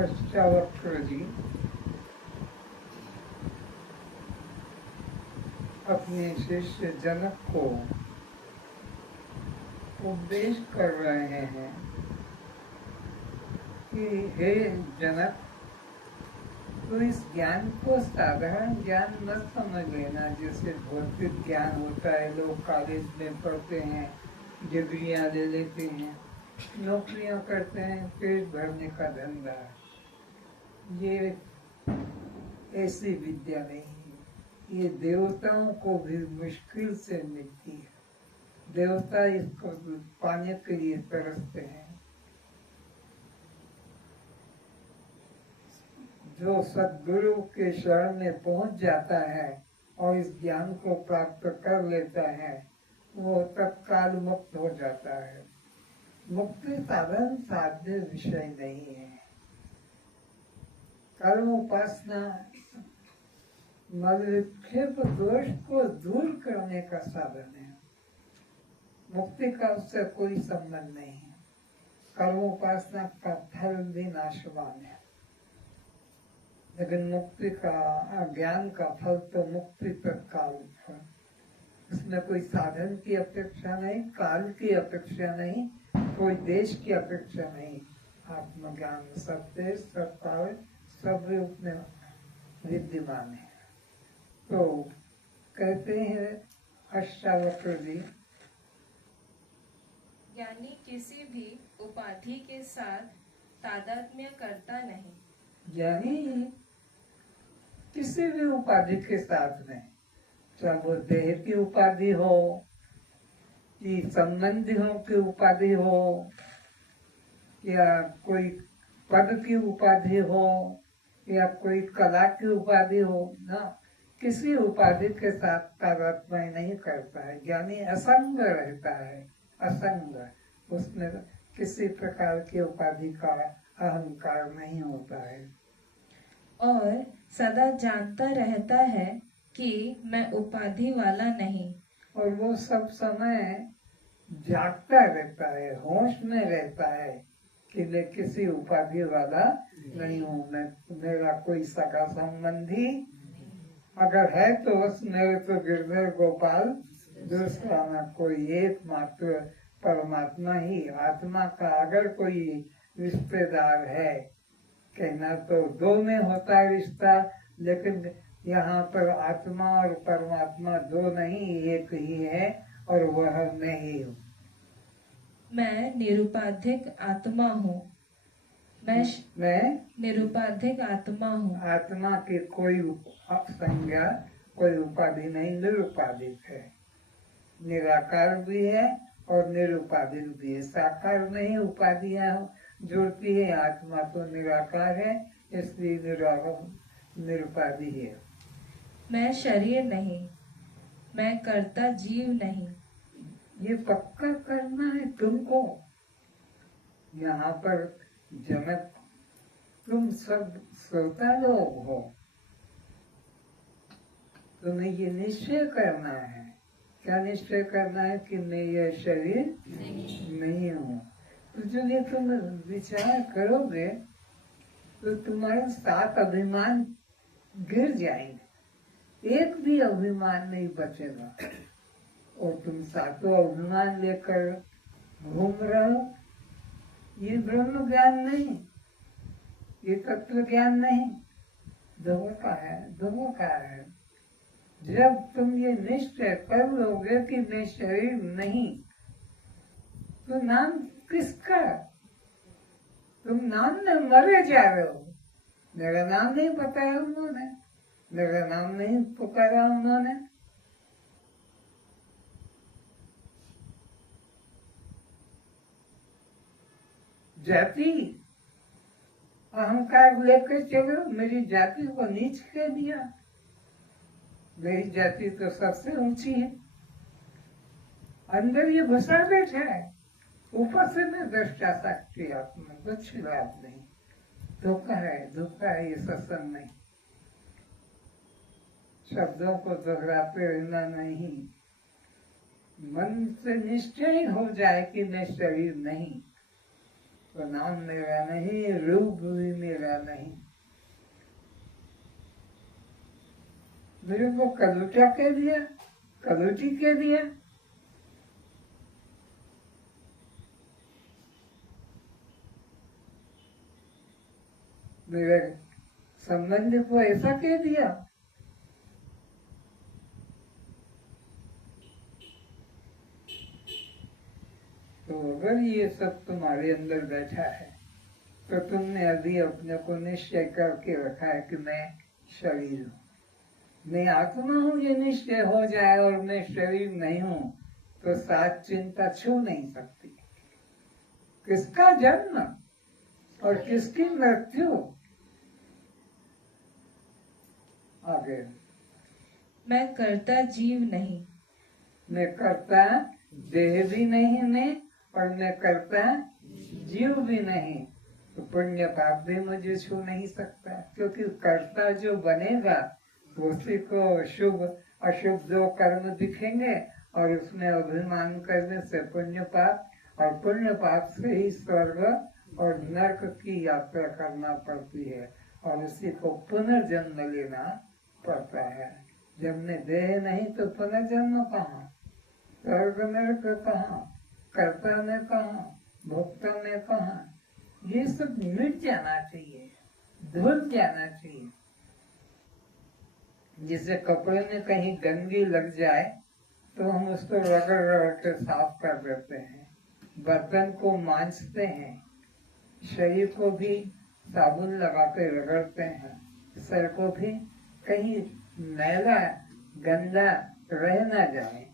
अष्टावक्र जी अपने शिष्य जनक को उपदेश कर रहे हैं कि हे जनक, तो इस ज्ञान को साधारण ज्ञान न समझ लेना। जैसे भौतिक ज्ञान होता है, लोग कॉलेज में पढ़ते हैं, डिग्रियां ले लेते हैं, नौकरियां करते हैं, पेट भरने का धंधा। ये ऐसी विद्या नहीं है। ये देवताओं को भी मुश्किल से मिलती है। देवता इसको पाने के लिए तरसते हैं। जो सद्गुरु के शरण में पहुंच जाता है और इस ज्ञान को प्राप्त कर लेता है, वो तत्काल मुक्त हो जाता है। मुक्ति साधन साध्य विषय नहीं है। कर्म उपासना मलविक्षेप दोष को दूर करने का साधन है। मुक्ति का उससे कोई संबंध नहीं है। कर्म उपासना का फल भी नाशवान है, लेकिन मुक्ति का, ज्ञान का फल तो मुक्ति तत्काल है। उसमें कोई साधन की अपेक्षा नहीं, काल की अपेक्षा नहीं, कोई देश की अपेक्षा नहीं। आत्मज्ञान सत्य सत्काल सब रूप में विद्यमान है। तो कहते हैं अष्टावक्र जी, ज्ञानी किसी भी उपाधि के साथ तादात्म्य करता नहीं। ज्ञानी किसी भी उपाधि के साथ में, चाहे वो देह की उपाधि हो, कि संबंधियों की उपाधि हो, या कोई पद की उपाधि हो, या कोई कला की उपाधि हो, ना, किसी उपाधि के साथ तादात्म्य नहीं करता है। ज्ञानी असंग रहता है, असंग। उसमें किसी प्रकार की उपाधि का अहंकार नहीं होता है। और सदा जानता रहता है कि मैं उपाधि वाला नहीं। और वो सब समय जागता रहता है, होश में रहता है कि मैं किसी उपाधि वाला नहीं हूँ। मैं, मेरा कोई सगा संबंधी अगर है तो बस मेरे तो गिरधर गोपाल, दूसरा ना कोई, एकमात्र परमात्मा ही। आत्मा का अगर कोई रिश्तेदार है, कहना तो दो में होता है रिश्ता, लेकिन यहाँ पर आत्मा और परमात्मा दो नहीं, एक ही है, और वह मैं ही हूँ। मैं निरुपाधिक आत्मा हूँ। मैं निरुपाधिक आत्मा हूँ। आत्मा की कोई संज्ञा, कोई उपाधि नहीं, निरुपाधिक है। निराकार भी है और निरुपाधिक भी है। साकार नहीं, उपाधियां जुड़ती है। आत्मा तो निराकार है, इसलिए निरुपाधि है। मैं शरीर नहीं, मैं कर्ता जीव नहीं। ये पक्का करना है तुमको। यहाँ पर जनक, तुम सब श्रोता लोग हो, तुम्हें ये निश्चय करना है। क्या निश्चय करना है? कि मैं यह शरीर नहीं हूँ। तो जब ये तुम विचार करोगे तो तुम्हारे 7 अभिमान गिर जाएंगे, एक भी अभिमान नहीं बचेगा। और तुम 7 अभिमान लेकर घूम रहे हो। ये ब्रह्म ज्ञान नहीं, ये तत्व ज्ञान नहीं, धोखा है, धोखा है। जब तुम ये निश्चय कर लोगे कि मैं शरीर नहीं, तो नाम किसका? तुम नाम में मरे जा रहे हो। मेरा नाम नहीं बताया उन्होंने, मेरा नाम नहीं पुकारा उन्होंने। जाति अहंकार लेकर चलो, मेरी जाति को नीच कह दिया। मेरी जाति तो सबसे ऊंची है। अंदर ये घुसा बैठा है, ऊपर से मैं दृष्टा शक्ति आत्मा, कुछ बात नहीं। धोखा है, धोखा है ये सत्संग नहीं। शब्दों को दोहराते रहना नहीं। मन से निश्चय हो जाए कि मैं शरीर नहीं, तो नाम मेरा नहीं, रूप भी मेरा नहीं। मेरे को कलूटा कह दिया, कलूटी कह दिया। मेरे संबंधी को ऐसा कह दिया। तो अगर ये सब तुम्हारे अंदर बैठा है तो तुमने अभी अपने को निश्चय करके रखा है कि मैं शरीर हूँ, मैं आत्मा हूँ, ये निश्चय हो जाए और मैं शरीर नहीं हूँ तो सात चिंता छू नहीं सकती। किसका जन्म और किसकी मृत्यु। आगे, मैं करता जीव नहीं, मैं करता देह भी नहीं मैं, और मैं करता जीव भी नहीं। तो पुण्य पाप भी मुझे छू नहीं सकता, क्योंकि कर्ता जो बनेगा उसी को शुभ अशुभ दो कर्म दिखेंगे और उसमें अभिमान करने से पुण्य पाप, और पुण्य पाप से ही स्वर्ग और नरक की यात्रा करना पड़ती है और उसी को पुनर्जन्म लेना पड़ता है। जब में देह नहीं तो पुनर्जन्म कहाँ, स्वर्ग नरक कहाँ, कर्ता में कहाँ, भोक्ता में कहाँ। ये सब मिट जाना चाहिए, धुल जाना चाहिए। जिसे कपड़े में कहीं गंदगी लग जाए तो हम उसको रगड़ रगड़ के साफ कर देते हैं, बर्तन को मांजते हैं, शरीर को भी साबुन लगा के रगड़ते हैं, सर को भी कहीं मैला गंदा रह ना जाए।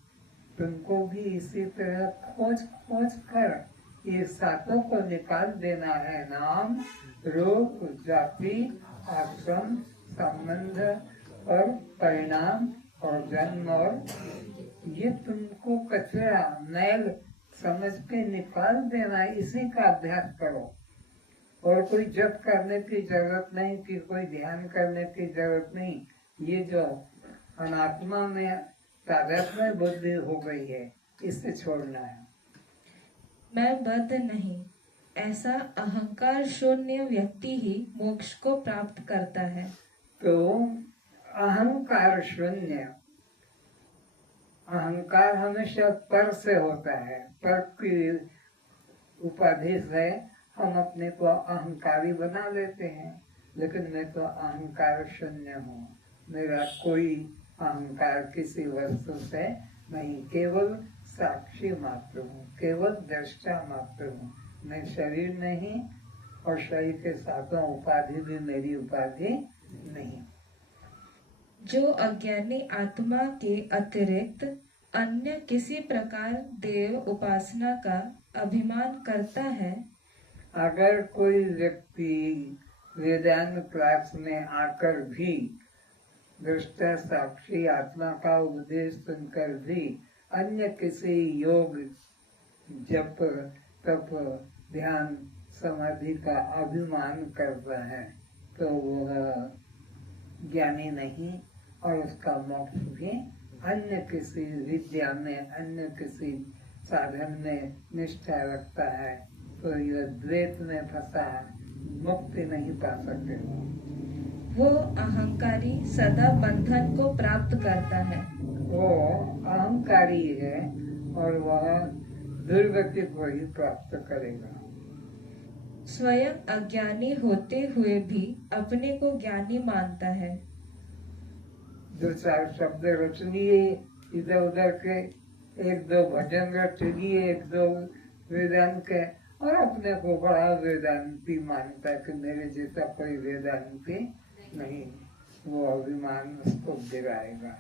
तुमको भी इसी तरह खोज खोज कर ये सातों को निकाल देना है। नाम, रूप, जाति, आश्रम, संबंध और परिणाम और जन्म, और ये तुमको कचरा मैल समझ के निकाल देना है। इसी का अभ्यास करो और कोई जप करने की जरूरत नहीं, कि कोई ध्यान करने की जरूरत नहीं। ये जो अनात्मा में तादात्म्य बुद्धि हो गई है, इससे छोड़ना है। मैं बद्ध नहीं, ऐसा अहंकार शून्य व्यक्ति ही मोक्ष को प्राप्त करता है। तो अहंकार शून्य, अहंकार हमेशा पर से होता है, पर की उपाधि से हम अपने को अहंकारी बना लेते हैं। लेकिन मैं तो अहंकार शून्य हूँ, मेरा कोई अहंकार किसी वस्तु से नहीं, केवल साक्षी मात्र हूँ, केवल दृष्टा मात्र हूँ। मैं शरीर नहीं और शरीर के साथों उपाधि भी मेरी उपाधि नहीं। जो अज्ञानी आत्मा के अतिरिक्त अन्य किसी प्रकार देव उपासना का अभिमान करता है, अगर कोई व्यक्ति वेदांत क्लास में आकर भी दृष्टा साक्षी आत्मा का उपदेश सुनकर भी अन्य किसी योग, जप, तप, ध्यान, समाधि का अभिमान करता है तो वह ज्ञानी नहीं, और उसका मोक्ष भी अन्य किसी विद्या में, अन्य किसी साधन में निष्ठा रखता है तो यह द्वैत में फंसा मुक्ति नहीं पा सकेगा। वो अहंकारी सदा बंधन को प्राप्त करता है। वो अहंकारी है और वह दुर्गति को ही प्राप्त करेगा। स्वयं अज्ञानी होते हुए भी अपने को ज्ञानी मानता है। दो चार शब्द रच लिए इधर उधर के, एक दो भजन रच लिए, एक दो वेदांत के, और अपने को बड़ा वेदांती मानता है कि मेरे जैसा कोई वेदांती नहीं। वो अभिमान उसको गिराएगा।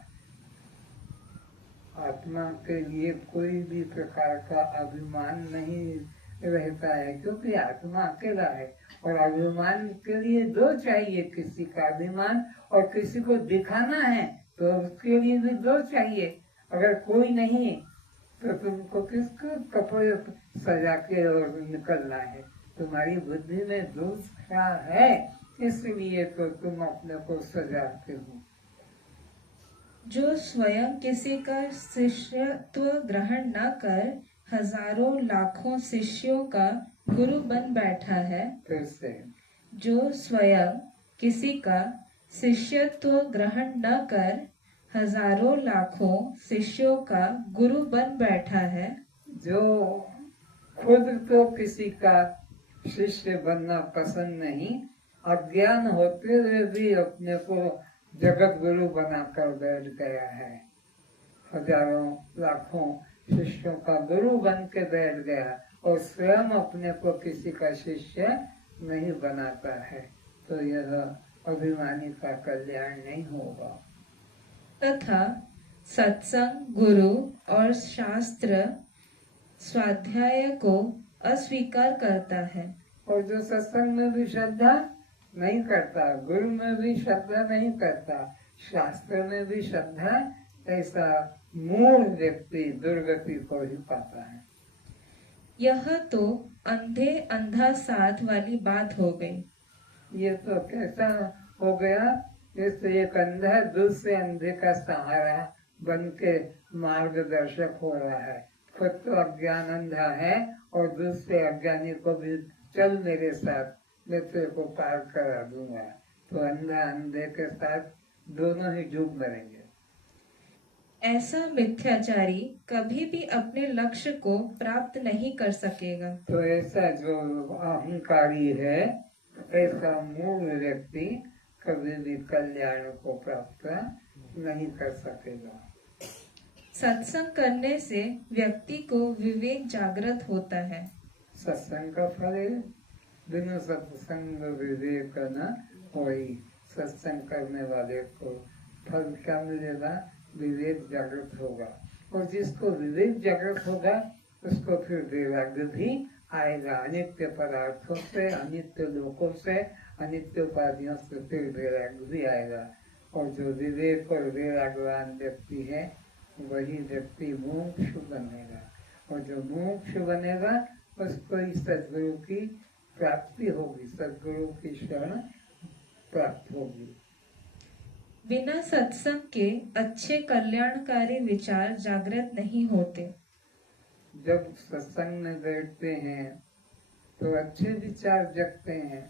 आत्मा के लिए कोई भी प्रकार का अभिमान नहीं रहता है, क्योंकि आत्मा अकेला है। और अभिमान के लिए दो चाहिए, किसी का अभिमान और किसी को दिखाना है तो उसके लिए भी दो चाहिए। अगर कोई नहीं तो तुमको किसको कपड़े सजा के और निकलना है। तुम्हारी बुद्धि में दोष क्या है, इसलिए तो तुम अपने को सजाते हो। जो स्वयं किसी का शिष्यत्व ग्रहण न कर हजारों लाखों शिष्यों का गुरु बन बैठा है, फिर से जो स्वयं किसी का शिष्यत्व ग्रहण न कर हजारों लाखों शिष्यों का गुरु बन बैठा है, जो खुद तो किसी का शिष्य बनना पसंद नहीं, अज्ञान होते हुए भी अपने को जगत गुरु बनाकर बैठ गया है, हजारों लाखों शिष्यों का गुरु बन के बैठ गया और स्वयं अपने को किसी का शिष्य नहीं बनाता है, तो यह अभिमानी का कल्याण नहीं होगा। तथा सत्संग, गुरु और शास्त्र स्वाध्याय को अस्वीकार करता है। और जो सत्संग में भी श्रद्धा नहीं करता, गुरु में भी श्रद्धा नहीं करता, शास्त्र में भी श्रद्धा, ऐसा मूढ़ व्यक्ति दुर्गति को ही पाता है। यह तो अंधे अंधा साथ वाली बात हो गई। ये तो कैसा हो गया, जैसे एक अंधा दूसरे अंधे का सहारा बन के मार्गदर्शक हो रहा है। खुद तो अज्ञान अंधा है और दूसरे अज्ञानी को भी चल मेरे साथ, मैं तेरे को पार करा दूंगा। तो अंधा अंधे के साथ दोनों ही डूब मरेंगे। ऐसा मिथ्याचारी कभी भी अपने लक्ष्य को प्राप्त नहीं कर सकेगा। तो ऐसा जो अहंकारी है, ऐसा मूल व्यक्ति कभी भी कल्याण को प्राप्त नहीं कर सकेगा। सत्संग करने से व्यक्ति को विवेक जागृत होता है। सत्संग का फल है, बिना सत्संग विवेक न होई। सत्संग करने वाले को फल क्या मिलेगा? विवेक जागृत होगा, और जिसको विवेक जागृत होगा उसको फिर वैराग्य भी आएगा। अनित्य पदार्थों से, अनित्य लोकों से, अनित्य उपाधियों से फिर वैराग्य भी आएगा। और जो विवेक और वैराग्यवान व्यक्ति है वही व्यक्ति मोक्ष बनेगा, और जो मोक्ष बनेगा उसको ही सद्गुरु की प्राप्ति होगी, सद्गुरु की शरण प्राप्त होगी। बिना सत्संग के अच्छे कल्याणकारी विचार जागृत नहीं होते। जब सत्संग में बैठते हैं तो अच्छे विचार जगते हैं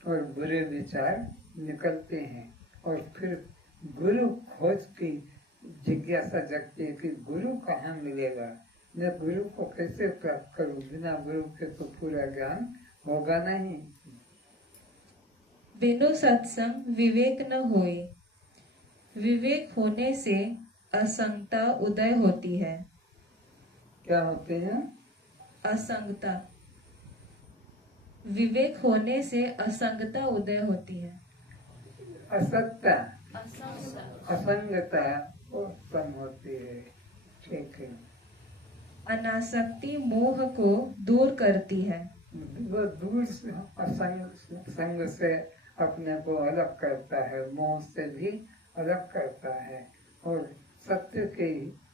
और बुरे विचार निकलते हैं, और फिर गुरु खोज की जिज्ञासा जगती है कि गुरु कहाँ मिलेगा, मैं गुरु को कैसे प्राप्त करूं। बिना गुरु के तो पूरा ज्ञान होगा नहीं। बिनु सत्संग विवेक न होए। विवेक होने से असंगता उदय होती है। क्या होते हैं? असंगता। विवेक होने से असंगता उदय होती है। असत्ता, असंगता उत्पन्न होती है। ठीक है। अनासक्ति मोह को दूर करती है। वो दूर से संग से अपने को अलग करता है, मोह से भी अलग करता है, और सत्य के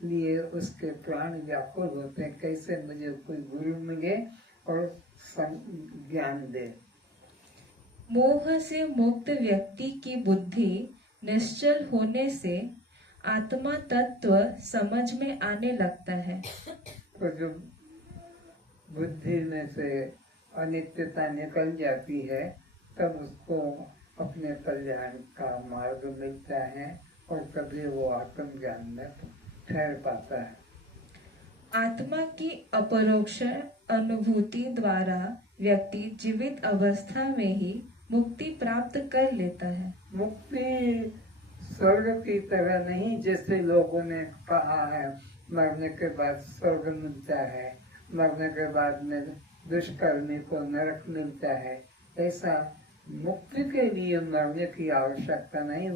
लिए उसके प्राण व्याकुल होते हैं। कैसे मुझे कोई गुरु मिले और ज्ञान दे। मोह से मुक्त व्यक्ति की बुद्धि निश्चल होने से आत्मा तत्व समझ में आने लगता है। तो जो बुद्धि में से अनित्यता निकल जाती है तब उसको अपने कल्याण का मार्ग मिलता है, और तभी वो आत्मज्ञान में ठहर पाता है। आत्मा की अपरोक्ष अनुभूति द्वारा व्यक्ति जीवित अवस्था में ही मुक्ति प्राप्त कर लेता है। मुक्ति स्वर्ग की तरह नहीं, जैसे लोगों ने कहा है मरने के बाद स्वर्ग मिलता है, मरने के बाद में दुष्कर्मी को नरक मिलता है। ऐसा मुक्ति के लिए मरने की आवश्यकता नहीं,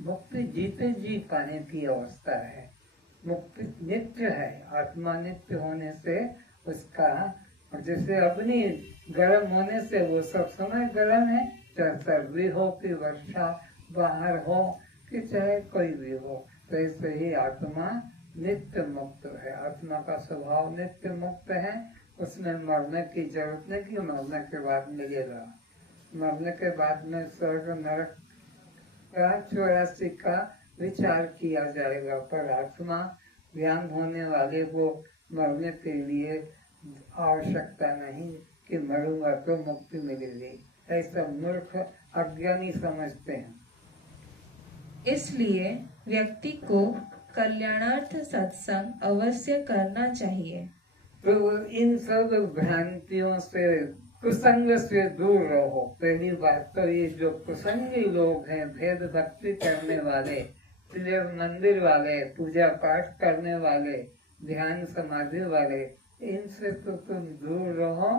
मुक्ति जीते जी पाने की अवस्था है। मुक्ति नित्य है, आत्मा नित्य होने से उसका, जैसे अग्नि गर्म होने से वो सब समय गर्म है, चाहे सर्दी हो कि वर्षा बाहर हो कि चाहे कोई भी हो, तो ऐसे ही आत्मा नित्य मुक्त है। आत्मा का स्वभाव नित्य मुक्त है, उसमें मरने की जरूरत नहीं कि मरने के बाद मिलेगा। मरने के बाद में स्वर्ग नरक का 84 का विचार किया जाएगा, पर आत्मा ज्ञान होने वाले को मरने के लिए आवश्यकता नहीं कि मरूंगा तो मुक्ति मिलेगी। ऐसा मूर्ख अज्ञानी समझते हैं। इसलिए व्यक्ति को कल्याणार्थ सत्संग अवश्य करना चाहिए। तो इन सब भ्रांतियों से, कुसंग से दूर रहो। पहली बात तो ये जो कुसंगी लोग हैं, भेद भक्ति करने वाले, मंदिर वाले, पूजा पाठ करने वाले, ध्यान समाधि वाले, इनसे तो तुम दूर रहो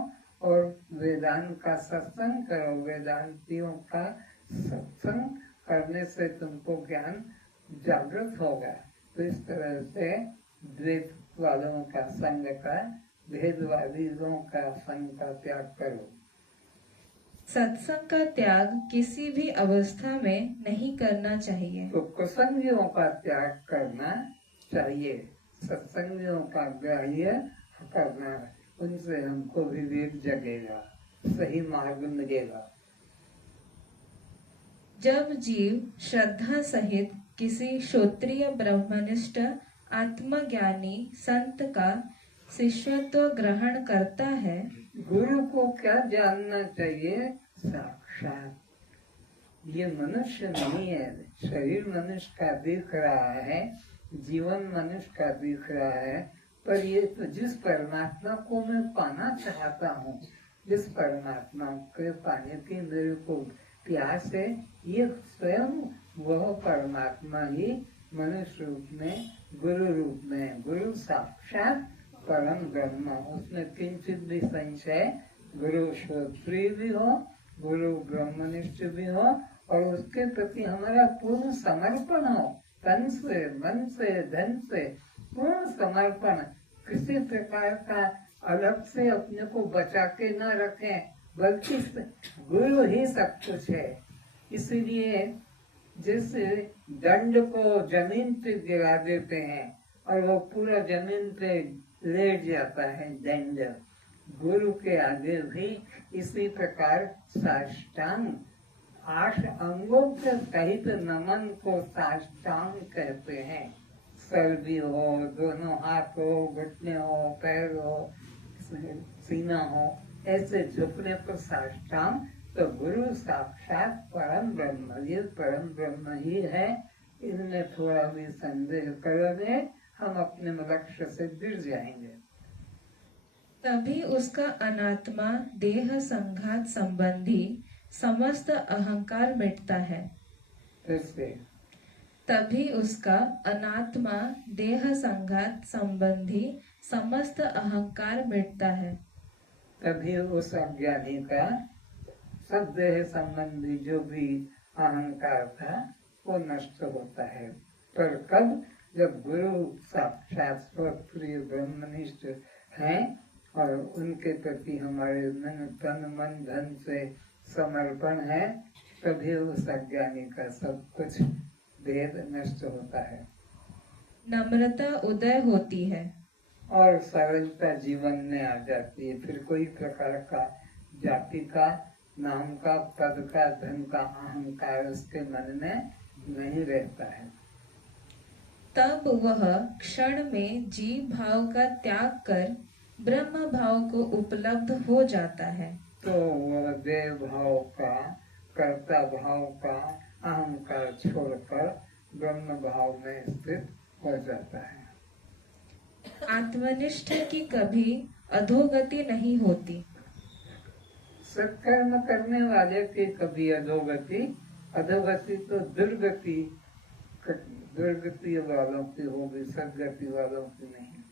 और वेदांत का सत्संग करो। वेदांतियों का सत्संग करने से तुमको ज्ञान जागृत होगा। तो इस तरह से द्वैत वालों का संग का, भेदवादियों का संग का त्याग करो। सत्संग का त्याग किसी भी अवस्था में नहीं करना चाहिए। तो कुसंगियों का त्याग करना चाहिए, सत्संगियों का ग्राह्य करना। उनसे हमको विवेक जगेगा, सही मार्ग मिलेगा। जब जीव श्रद्धा सहित किसी श्रोत्रिय ब्रह्मनिष्ठ आत्मज्ञानी संत का शिष्यत्व ग्रहण करता है, गुरु को क्या जानना चाहिए? साक्षात। ये मनुष्य नहीं है, शरीर मनुष्य का दिख रहा है, जीवन मनुष्य का दिख रहा है, पर ये तो जिस परमात्मा को मैं पाना चाहता हूँ, जिस परमात्मा के पाने की मेरे को प्यास है, ये स्वयं वह परमात्मा ही मनुष्य रूप में, गुरु रूप में। गुरु साक्षात परम ब्रह्म, उसमें किंचित भी संशय, गुरु श्रोत्रिय भी हो, गुरु ब्रह्मनिष्ठ भी हो, और उसके प्रति हमारा पूर्ण समर्पण हो, तन से, मन से, धन से पूर्ण समर्पण। किसी प्रकार का अलग से अपने को बचा के न रखें, बल्कि गुरु ही सब कुछ है। इसलिए जैसे दंड को जमीन पे गिरा देते हैं और वो पूरा जमीन पे लेट जाता है दंड, गुरु के आगे भी इसी प्रकार साष्टांग, 8 अंगों के सहित नमन को साष्टांग कहते हैं। सर भी हो, दोनों हाथ हो, घुटने हो, पैर हो, सीना हो, ऐसे झुकने पर साष्टांग। तो गुरु साक्षात परम ब्रह्म, ये परम ब्रह्म ही है। इनमें थोड़ा भी संदेह करोगे, हम अपने लक्ष्य से गिर जाएंगे। तभी उसका अनात्मा देह संघात संबंधी समस्त अहंकार मिटता है। इससे तभी उसका अनात्मा देह संघात संबंधी समस्त अहंकार मिटता है। तभी उस अज्ञानी का सब देह संबंधी जो भी अहंकार था वो नष्ट होता है। पर कब? जब गुरु साक्षात स्वप्रिय ब्रह्मनिष्ठ हैं और उनके प्रति हमारे तन मन धन से समर्पण है, तभी उस अज्ञानी का सब कुछ भेद नष्ट होता है, नम्रता उदय होती है और सरलता जीवन में आ जाती है। फिर कोई प्रकार का जाति का, नाम का, पद का, धन का अहंकार उसके मन में नहीं रहता है। तब वह क्षण में जीव भाव का त्याग कर ब्रह्म भाव को उपलब्ध हो जाता है। तो वह देह भाव का, कर्ता भाव का अहंकार छोड़कर ब्रह्म भाव में स्थित हो जाता है। आत्मनिष्ठ की कभी अधोगति नहीं होती। सत्कर्म करने वाले की कभी अधोगति, अधोगति तो दुर्गति वालों की होगी, सदगति वालों की नहीं।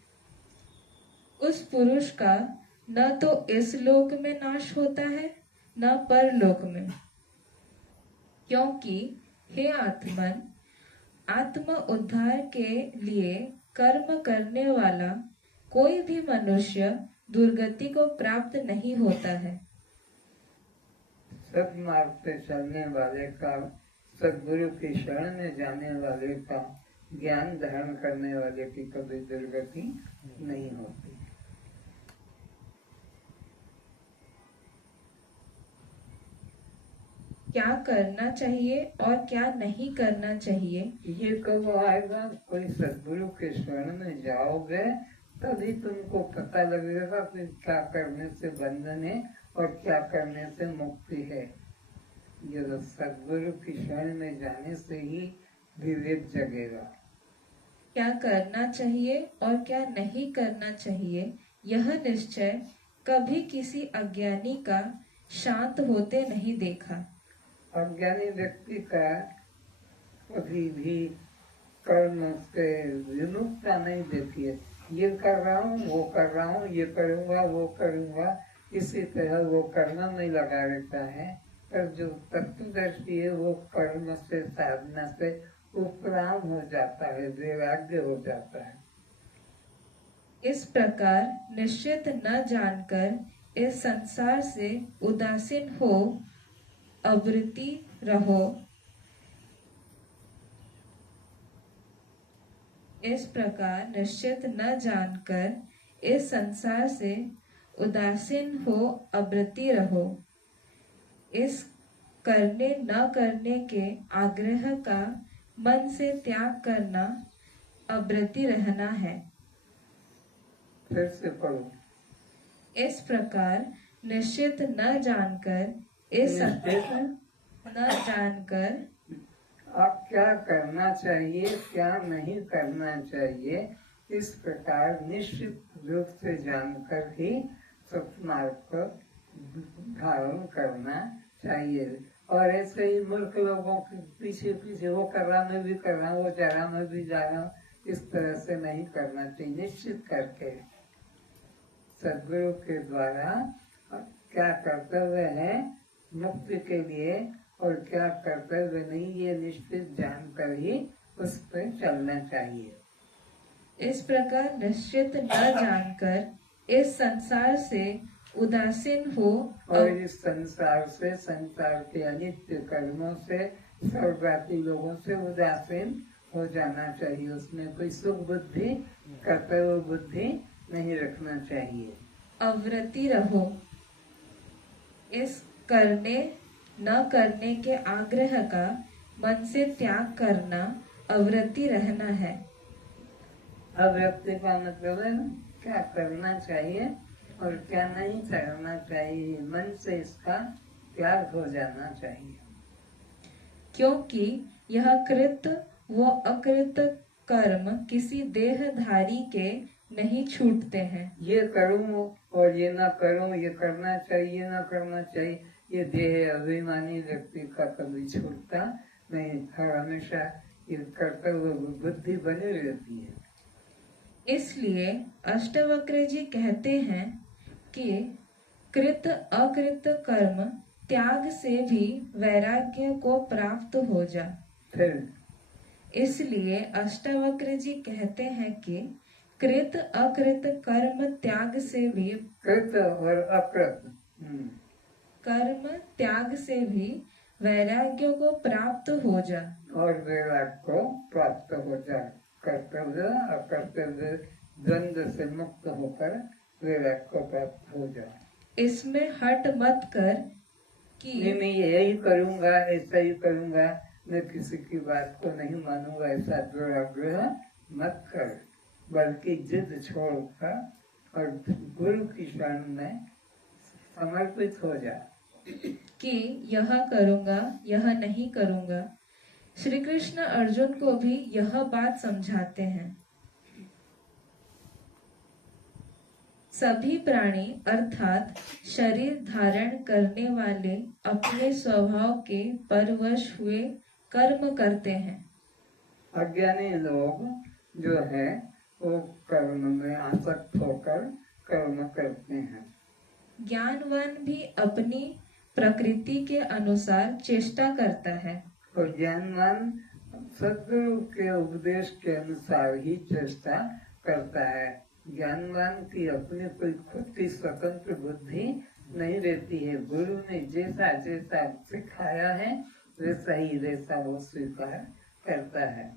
उस पुरुष का न तो इस लोक में नाश होता है न परलोक में, क्योंकि हे आत्मन, आत्म उद्धार के लिए कर्म करने वाला कोई भी मनुष्य दुर्गति को प्राप्त नहीं होता है। सदमार्ग पे चलने वाले का, सदगुरु की शरण में जाने वाले का, ज्ञान धारण करने वाले की कभी दुर्गति नहीं होती। क्या करना चाहिए और क्या नहीं करना चाहिए, ये कब आएगा? कोई सदगुरु के शरण में जाओगे तभी तुमको पता लगेगा कि क्या करने से बंधन है और क्या करने से मुक्ति है। ये तो सद्गुरु की शरण में जाने से ही विवेक जगेगा। क्या करना चाहिए और क्या नहीं करना चाहिए, यह निश्चय कभी किसी अज्ञानी का शांत होते नहीं देखा। अज्ञानी व्यक्ति का कभी भी कर्म से विमुखता नहीं देखी है। ये कर रहा हूँ, वो कर रहा हूँ, ये करूँगा, वो करूँगा, इसी तरह वो कर्म में लगा रहता है। पर जो तत्वदर्शी है वो कर्म से, साधना से उपराम हो जाता है, वैराग्य हो जाता है। इस प्रकार निश्चित न जानकर इस संसार से उदासीन हो अवृत्ति रहो। इस प्रकार निश्चित न जानकर इस संसार से उदासीन हो अवृत्ति रहो। इस करने न करने के आग्रह का मन से त्याग करना अवृत्ति रहना है। फिर से पढ़ो। इस प्रकार निश्चित न जानकर इस न जानकर अब क्या करना चाहिए, क्या नहीं करना चाहिए, इस प्रकार निश्चित रूप से जानकर ही सत्मार्ग को धारण करना चाहिए। और ऐसे ही मूर्ख लोगों के पीछे पीछे वो कर रहा, मैं भी कर रहा हूँ, वो जा रहा, मैं भी जा रहा हूँ, इस तरह से नहीं करना चाहिए। निश्चित करके सद्गुरु के द्वारा क्या कर्तव्य है मुक्ति के लिए और क्या कर्तव्य नहीं, ये निश्चित जानकर ही उस पर चलना चाहिए। इस प्रकार निश्चित न जानकर इस संसार से उदासीन हो और इस संसार से, संसार के अनित्य कर्मों से, सर्वव्यापी लोगों से उदासीन हो जाना चाहिए। उसमें कोई सुख बुद्धि, कर्तव्य बुद्धि नहीं रखना चाहिए। अवृत्ति रहो। इस करने न करने के आग्रह का मन से त्याग करना अवृत्ति रहना है। अवृत्ति का मतलब है क्या करना चाहिए और क्या नहीं करना चाहिए, मन से इसका त्याग हो जाना चाहिए। क्योंकि यह कृत व अकृत कर्म किसी देहधारी के नहीं छूटते हैं। ये करूं और ये ना करूं, ये करना चाहिए ना करना चाहिए, ये देह अभिमानी व्यक्ति का कभी छूटता नहीं, हर हमेशा ये कर्तव्य बुद्धि बनी रहती है। इसलिए अष्टवक्र जी कहते हैं कि कृत अकृत कर्म त्याग से भी वैराग्य को प्राप्त हो जा। फिर इसलिए अष्टवक्र जी कहते हैं कि कृत अकृत कर्म त्याग से भी, कृत और अकृत कर्म त्याग से भी वैराग्य को प्राप्त हो जा। और वैराग्य को प्राप्त हो जा। कर्तव्य अकर्तव्य द्वंद्व से मुक्त होकर वैराग्य को प्राप्त हो जा। इसमें हट मत कर कि मैं यही करूँगा, ऐसा ही करूँगा, मैं किसी की बात को नहीं मानूंगा, ऐसा दुराग्रह मत कर, बल्कि जिद छोड़कर और गुरु की शरण में समर्पित हो जा कि यह करूँगा, यह नहीं करूँगा। श्री कृष्ण अर्जुन को भी यह बात समझाते हैं। सभी प्राणी अर्थात शरीर धारण करने वाले अपने स्वभाव के परवश हुए कर्म करते हैं। अज्ञानी लोग जो है वो कर्म में आसक्त होकर कर्म करते हैं। ज्ञानवान भी अपनी प्रकृति के अनुसार चेष्टा करता है। और ज्ञानवान सद्गुरु के उपदेश के अनुसार ही चेष्टा करता है। ज्ञानवान की अपनी कोई खुद की स्वतंत्र बुद्धि नहीं रहती है। गुरु ने जैसा जैसा सिखाया है वैसा ही वैसा वो स्वीकार करता है।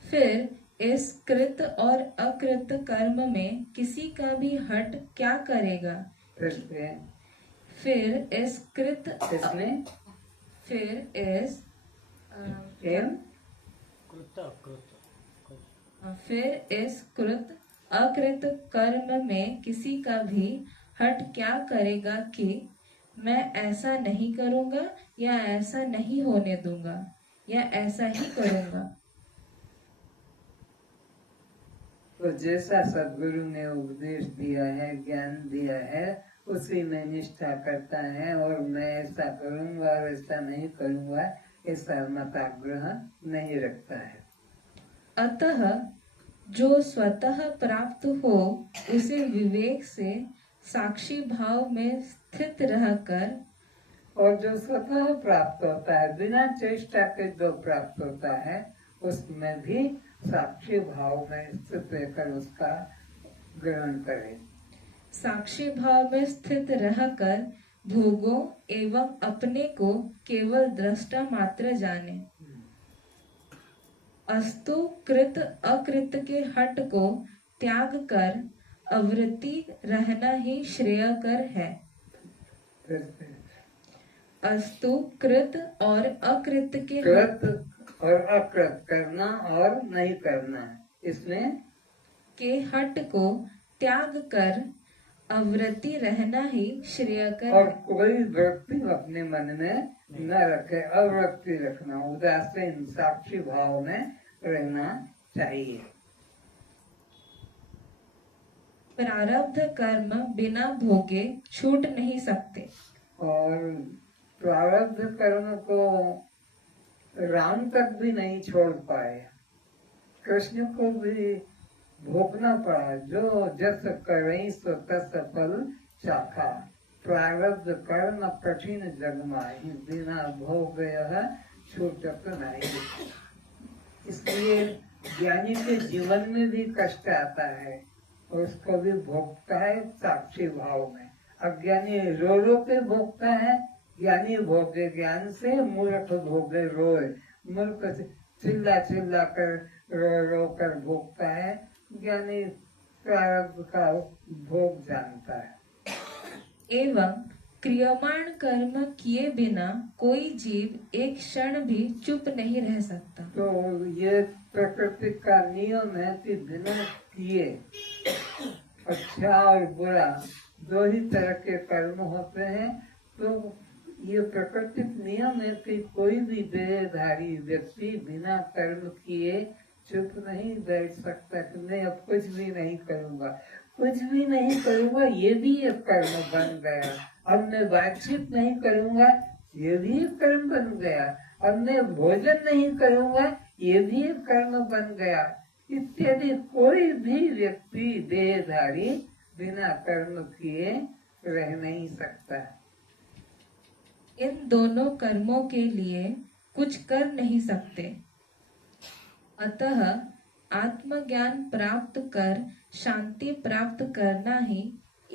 फिर इस कृत और अकृत कर्म में किसी का भी हट क्या करेगा? फिर इस कृत इसमें फिर इस फिर इस कृत अकृत कर्म में किसी का भी हट क्या करेगा कि मैं ऐसा नहीं करूंगा या ऐसा नहीं होने दूंगा या ऐसा ही करूंगा। तो जैसा सदगुरु ने उपदेश दिया है, ज्ञान दिया है, उसी में निष्ठा करता है और मैं ऐसा करूंगा और ऐसा नहीं करूंगा ऐसा मताग्रह नहीं रखता है। अतः जो स्वतः प्राप्त हो उसे विवेक से साक्षी भाव में स्थित रहकर, और जो स्वतः प्राप्त होता है बिना चेष्टा के जो प्राप्त होता है उसमें भी साक्षी भाव में स्थित रहकर उसका ग्रहण करें। साक्षी भाव में स्थित रहकर भोगों एवं अपने को केवल दृष्टा मात्र जाने। अस्तु कृत अकृत के हट को त्याग कर अवृत्ति रहना ही श्रेयकर है। अस्तु कृत और अकृत के कृत और अकृत, करना और नहीं करना, इसमें के हट को त्याग कर अवृत्ति रहना ही श्रेयकर और है। कोई वृत्ति अपने मन में न रखे, अवृत्ति रखना, उदासीन साक्षी भाव में रहना चाहिए। प्रारब्ध कर्म बिना भोगे छूट नहीं सकते। और प्रारब्ध कर्म को राम तक भी नहीं छोड़ पाए, कृष्ण को भी भोगना पड़ा। जो जस करें सो तस फल चाखा, प्रारब्ध कर्म कठिन जग माही, बिना भोग यह छूटत नहीं। इसलिए ज्ञानी के जीवन में भी कष्ट आता है और उसको भी भोगता है साक्षी भाव में। अज्ञानी रो रो के भोगता है, ज्ञानी भोगे ज्ञान से, मूर्ख भोगे रोए। मूर्ख चिल्ला चिल्ला कर रो रो कर भोगता है, ज्ञानी प्रारब्ध का भोग जानता है। एवं क्रियमाण कर्म किए बिना कोई जीव एक क्षण भी चुप नहीं रह सकता। तो ये प्रकृति का नियम है कि बिना किए, अच्छा और बुरा दो ही तरह के कर्म होते हैं। तो ये प्राकृतिक नियम है कि कोई भी देहधारी व्यक्ति बिना कर्म किए चुप नहीं बैठ सकता कि मैं अब कुछ भी नहीं करूँगा। कुछ भी नहीं करूँगा ये भी एक कर्म बन गया। अब मैं बातचीत नहीं करूँगा ये भी एक कर्म बन गया। अब मैं भोजन नहीं करूँगा ये भी एक कर्म बन गया। इत्यादि कोई भी व्यक्ति देहधारी बिना कर्म किए रह नहीं सकता। इन दोनों कर्मों के लिए कुछ कर नहीं सकते। अतः आत्मज्ञान प्राप्त कर शांति प्राप्त करना ही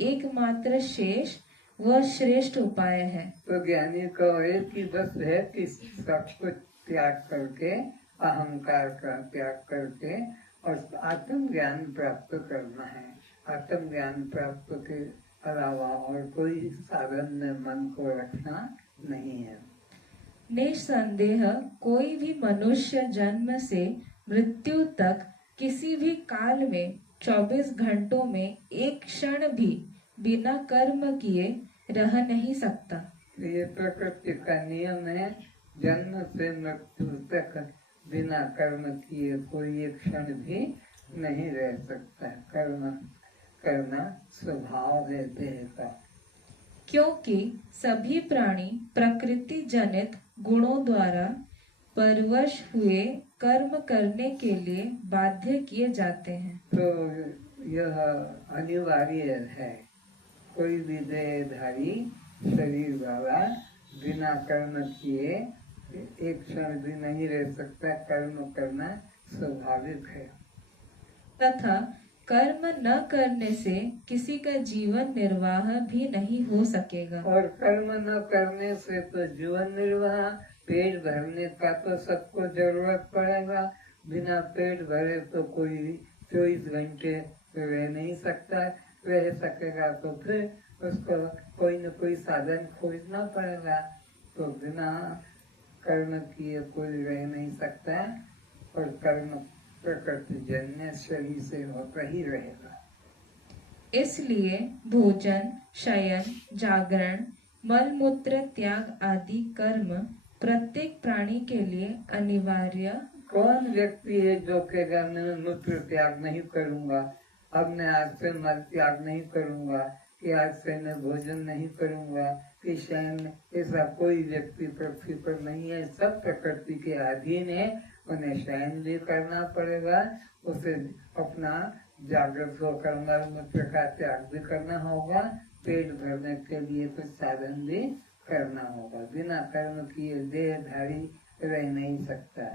एकमात्र शेष व श्रेष्ठ उपाय है। तो ज्ञानी को एक ही बस है कि सब कुछ त्याग करके, अहंकार का त्याग करके और आत्मज्ञान प्राप्त करना है। आत्मज्ञान प्राप्त के अलावा और कोई साधन में मन को रखना नहीं है। निसंदेह कोई भी मनुष्य जन्म से मृत्यु तक किसी भी काल में 24 घंटों में एक क्षण भी बिना कर्म किए रह नहीं सकता। ये प्रकृति का नियम है। जन्म से मृत्यु तक बिना कर्म किए कोई एक क्षण भी नहीं रह सकता। कर्म करना स्वभाव है देह का। क्योंकि सभी प्राणी प्रकृति जनित गुणों द्वारा परवश हुए कर्म करने के लिए बाध्य किए जाते हैं। तो यह अनिवार्य है। कोई भी देहधारी शरीर वाला बिना कर्म किए एक क्षण भी नहीं रह सकता। कर्म करना स्वाभाविक है। तथा कर्म न करने से किसी का जीवन निर्वाह भी नहीं हो सकेगा। और कर्म न करने से तो जीवन निर्वाह, पेट भरने का तो सबको जरूरत पड़ेगा। बिना पेट भरे तो कोई 24 घंटे रह नहीं सकता। रह सकेगा तो फिर उसको कोई न कोई साधन खोजना पड़ेगा। तो बिना कर्म किए कोई रह नहीं सकता। और कर्म प्रकृति जन्य शरीर से होता ही रहेगा। इसलिए भोजन, शयन, जागरण मलमूत्र त्याग आदि कर्म प्रत्येक प्राणी के लिए अनिवार्य। कौन व्यक्ति है जो कहेगा मैं मूत्र त्याग नहीं करूंगा, अब मैं आज से मल त्याग नहीं करूंगा, कि आज से मैं भोजन नहीं करूंगा, कि शयन, ऐसा कोई व्यक्ति पृथ्वी पर नहीं है। सब प्रकृति के अधीन है, उन्हें शयन भी करना पड़ेगा, उसे अपना जागृत होकर मल मूत्र का त्याग भी करना होगा, पेट भरने के लिए कुछ साधन भी करना होगा। बिना कर्म किए देहधारी रह नहीं सकता।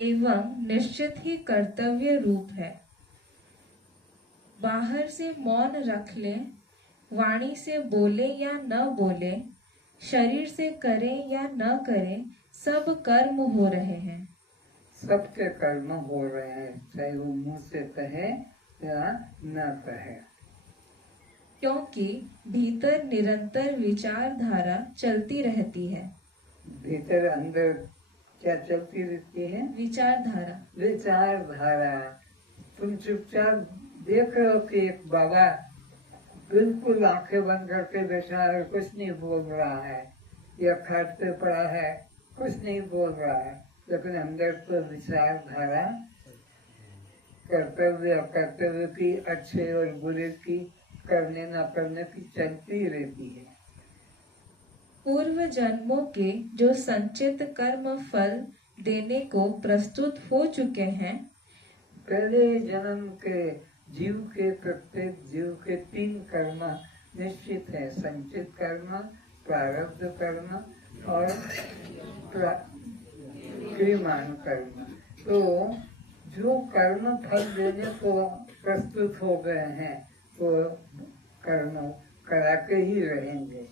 एवं निश्चित ही कर्तव्य रूप है। बाहर से मौन रख ले, वाणी से बोले या न बोले, शरीर से करें या न करें, सब कर्म हो रहे हैं। सबके कर्म हो रहे हैं, चाहे वो मुंह से कहे या न कहे। क्योंकि भीतर निरंतर विचारधारा चलती रहती है। भीतर अंदर क्या चलती रहती है? विचारधारा। विचारधारा। तुम चुपचाप देख रहे हो कि एक बाबा बिल्कुल आंखें बंद करके बैठा है, कुछ नहीं बोल रहा है, या खाट पे पड़ा है, कुछ नहीं बोल रहा है, लेकिन अंदर तो विचारधारा कर्तव्य की, अच्छे और बुरे की, करने न करने की चलती रहती है। पूर्व जन्मों के जो संचित कर्म फल देने को प्रस्तुत हो चुके हैं, पहले जन्म के जीव के, प्रत्येक जीव के 3 कर्म निश्चित है, संचित कर्म, प्रारब्ध कर्म और क्रियमान कर्म। तो जो कर्म फल देने को प्रस्तुत हो गए हैं, वो कर्म करा के ही रहेंगे।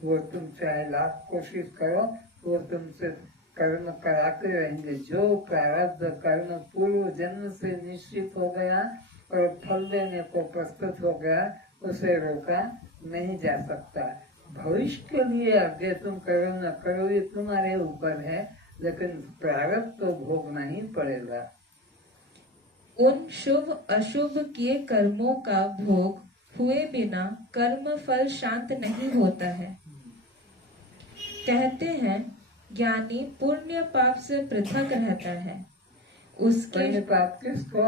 वो तुम चाहे लाख कोशिश करो, वो तुमसे कर्म कराते रहेंगे। जो प्रारब्ध कर्म पूर्व जन्म से निश्चित हो गया और फल देने को प्रस्तुत हो गया, उसे रोका नहीं जा सकता। भविष्य के लिए आगे तुम करो न करो ये तुम्हारे ऊपर है, लेकिन प्रारब्ध तो भोगना ही पड़ेगा। उन शुभ अशुभ किए कर्मों का भोग हुए बिना कर्म फल शांत नहीं होता है। कहते हैं ज्ञानी पुण्य पाप से पृथक रहता है। उसके पुण्य पाप किसको?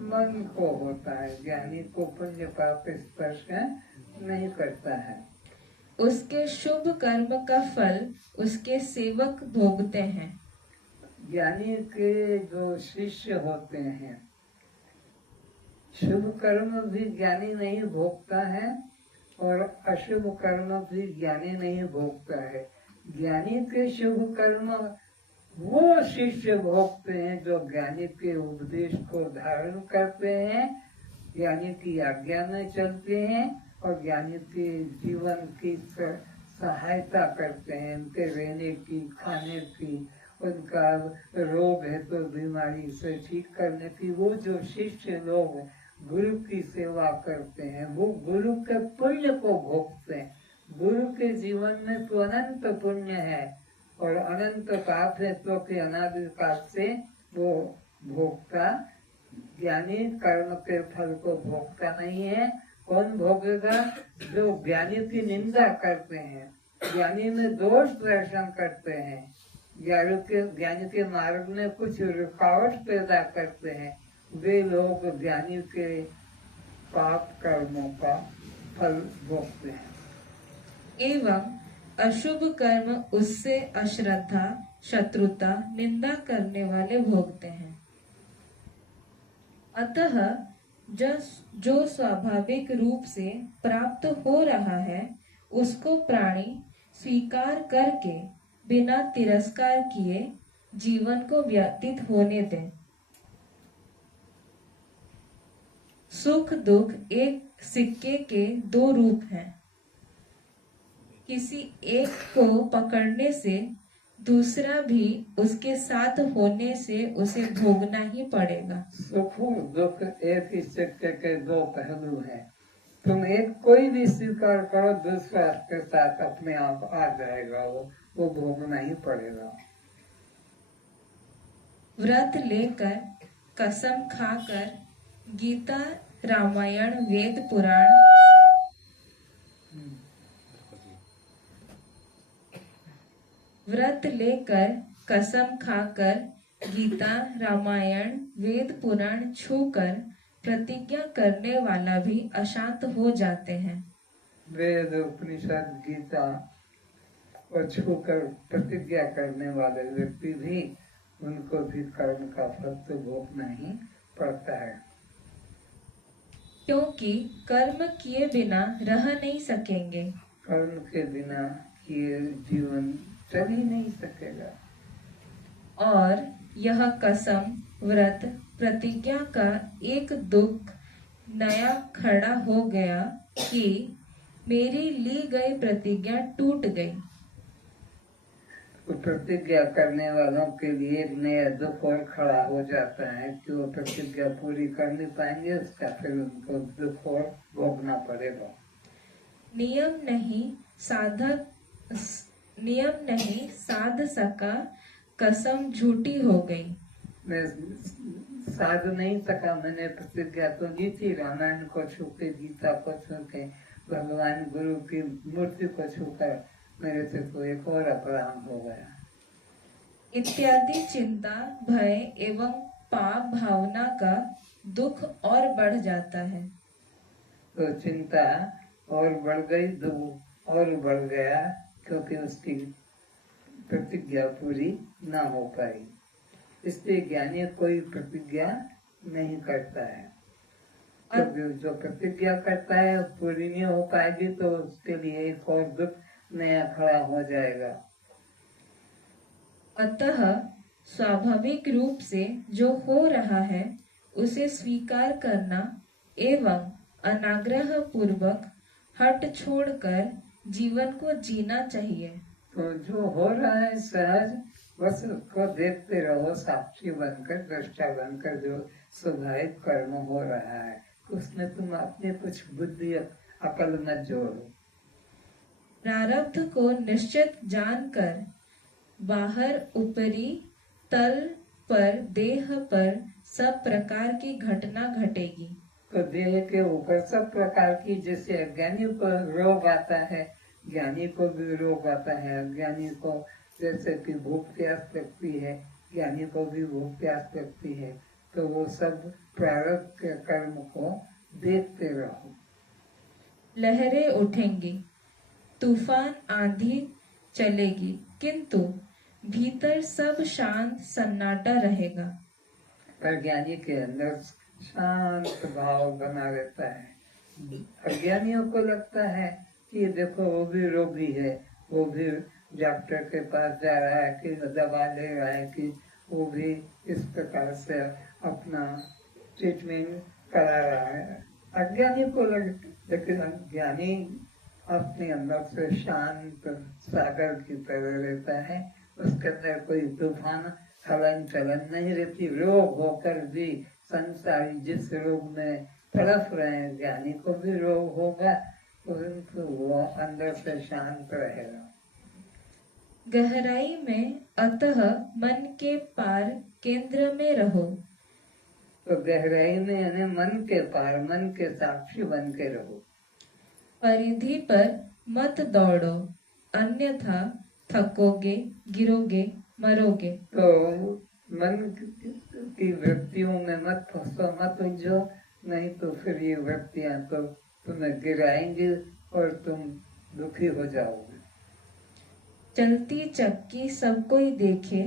मन को होता है। ज्ञानी को पुण्य पाप स्पर्श नहीं करता है। उसके शुभ कर्म का फल उसके सेवक भोगते हैं। ज्ञानी के जो शिष्य होते हैं, शुभ कर्म भी ज्ञानी नहीं भोगता है और अशुभ कर्म भी ज्ञानी नहीं भोगता है। ज्ञानी के शुभ कर्म वो शिष्य भोगते हैं जो ज्ञानी के उपदेश को धारण करते हैं, ज्ञानी की आज्ञा में चलते हैं और ज्ञानी के जीवन की सहायता करते हैं, उनके रहने की, खाने की, उनका रोग है तो बीमारी से ठीक करने की। वो जो शिष्य लोग गुरु की सेवा करते हैं, वो गुरु के पुण्य को भोगते हैं। गुरु के जीवन में तो अनंत पुण्य है और अनंत पाप है, तो कि अनादिकाल से वो भोगता। ज्ञानी कर्म के फल को भोगता नहीं है। कौन भोगेगा? जो ज्ञानी की निंदा करते हैं, ज्ञानी में दोष दर्शन करते हैं, ज्ञानी के मार्ग में कुछ रुकावट पैदा करते हैं, वे लोग ज्ञानी के पाप कर्मों का फल भोगते हैं। एवं अशुभ कर्म उससे अश्रद्धा, शत्रुता, निंदा करने वाले भोगते हैं। अतः जो स्वाभाविक रूप से प्राप्त हो रहा है, उसको प्राणी स्वीकार करके बिना तिरस्कार किए जीवन को व्यतीत होने दें। सुख दुख एक सिक्के के 2 रूप हैं। किसी एक को पकड़ने से दूसरा भी उसके साथ होने से उसे भोगना ही पड़ेगा। सुख दुख एक ही सिक्के के 2 पहलू हैं। तुम एक कोई भी स्वीकार करो, दूसरा के साथ अपने आप आ जाएगा, वो भोगना ही पड़ेगा। व्रत लेकर, कसम खाकर, गीता, रामायण, वेद, पुराण व्रत लेकर कसम खाकर गीता रामायण वेद पुराण छूकर प्रतिज्ञा करने वाला भी अशांत हो जाते हैं। वेद उपनिषद गीता और छूकर प्रतिज्ञा करने वाले व्यक्ति भी, उनको भी कर्म का फल तो भोगना ही पड़ता है, क्योंकि कर्म किए बिना रह नहीं सकेंगे। कर्म के बिना ये जीवन चल ही नहीं सकेगा। और यह कसम व्रत प्रतिज्ञा का एक दुख नया खड़ा हो गया कि मेरी ली गई प्रतिज्ञा टूट गई। तो प्रतिज्ञा करने वालों के लिए एक नया दुख और खड़ा हो जाता है कि वो प्रतिज्ञा पूरी कर नहीं पाएंगे, उसका फिर उनको दुख और भोगना पड़ेगा। नियम नहीं साध सका, कसम झूठी हो गई। मैं साध नहीं सका, मैंने प्रतिज्ञा तो दी थी, रामायण को छू के, गीता को छू के, भगवान गुरु की मूर्ति को छूकर मेरे से तो एक और अपराध हो गया। इत्यादि चिंता भय एवं पाप भावना का दुख और बढ़ जाता है। तो चिंता और बढ़ गई, दुख और बढ़ गया, क्योंकि उसकी प्रतिज्ञा पूरी ना हो पाई। इसलिए ज्ञानी कोई प्रतिज्ञा नहीं करता है, क्योंकि जो प्रतिज्ञा करता है पूरी नहीं हो पाएगी तो उसके लिए एक और दुख नया खड़ा हो जाएगा। अतः स्वाभाविक रूप से जो हो रहा है उसे स्वीकार करना एवं अनाग्रह पूर्वक हट छोड़कर जीवन को जीना चाहिए। तो जो हो रहा है सहज, बस उसको देखते रहो, साक्षी बनकर, दृष्टा बनकर। जो स्वाभाविक कर्म हो रहा है उसमें तुम अपने कुछ बुद्धि अकल मत जोड़ो। प्रारब्ध को निश्चित जानकर बाहर ऊपरी तल पर देह पर सब प्रकार की घटना घटेगी। तो देह के ऊपर सब प्रकार की, जैसे अज्ञानी को रोग आता है, ज्ञानी को भी रोग आता है। अज्ञानी को जैसे कि भूख प्यास लगती है, ज्ञानी को भी भूख प्यास लगती है। तो वो सब प्रारब्ध के कर्म को देखते रहो। लहरें उठेंगी, तूफान आंधी चलेगी, किंतु भीतर सब शांत सन्नाटा रहेगा। पर ज्ञानी के अंदर शांत भाव बना रहता है। अज्ञानियों को लगता है कि देखो वो भी रोगी है, वो भी डॉक्टर के पास जा रहा है, कि दवा ले रहा है, कि वो भी इस प्रकार से अपना ट्रीटमेंट करा रहा है। अज्ञानी को लेकिन ज्ञानी अपने अंदर से शांत सागर की तरह रहता है। उसके अंदर कोई तूफान हलन चलन नहीं रहती। रोग होकर भी संसारी जिस रोग में तड़फ रहे हैं, ज्ञानी को भी रोग होगा, परंतु वो अंदर से शांत रहेगा। गहराई में अतः मन के पार केंद्र में रहो। तो गहराई में यानी मन के पार, मन के साक्षी बन के रहो। परिधि पर मत दौड़ो, अन्यथा थकोगे, गिरोगे, मरोगे। तो मन की वृत्तियों में मत फंसो, मत उलझो, नहीं तो फिर ये वृत्तियां तो तुम्हें गिराएंगी और तुम दुखी हो जाओगे। चलती चक्की सब कोई देखे,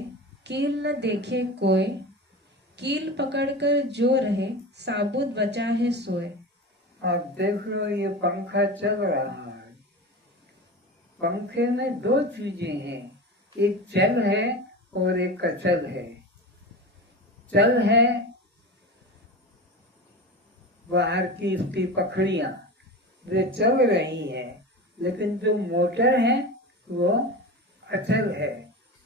कील न देखे कोई। कील पकड़कर जो रहे, साबुत बचा है सोए। आप देख लो, ये पंखा चल रहा है। पंखे में दो चीजें हैं, एक चल है और एक अचल है। चल है बाहर की इसकी पखड़ियां, वे चल रही है, लेकिन जो मोटर है वो अचल है।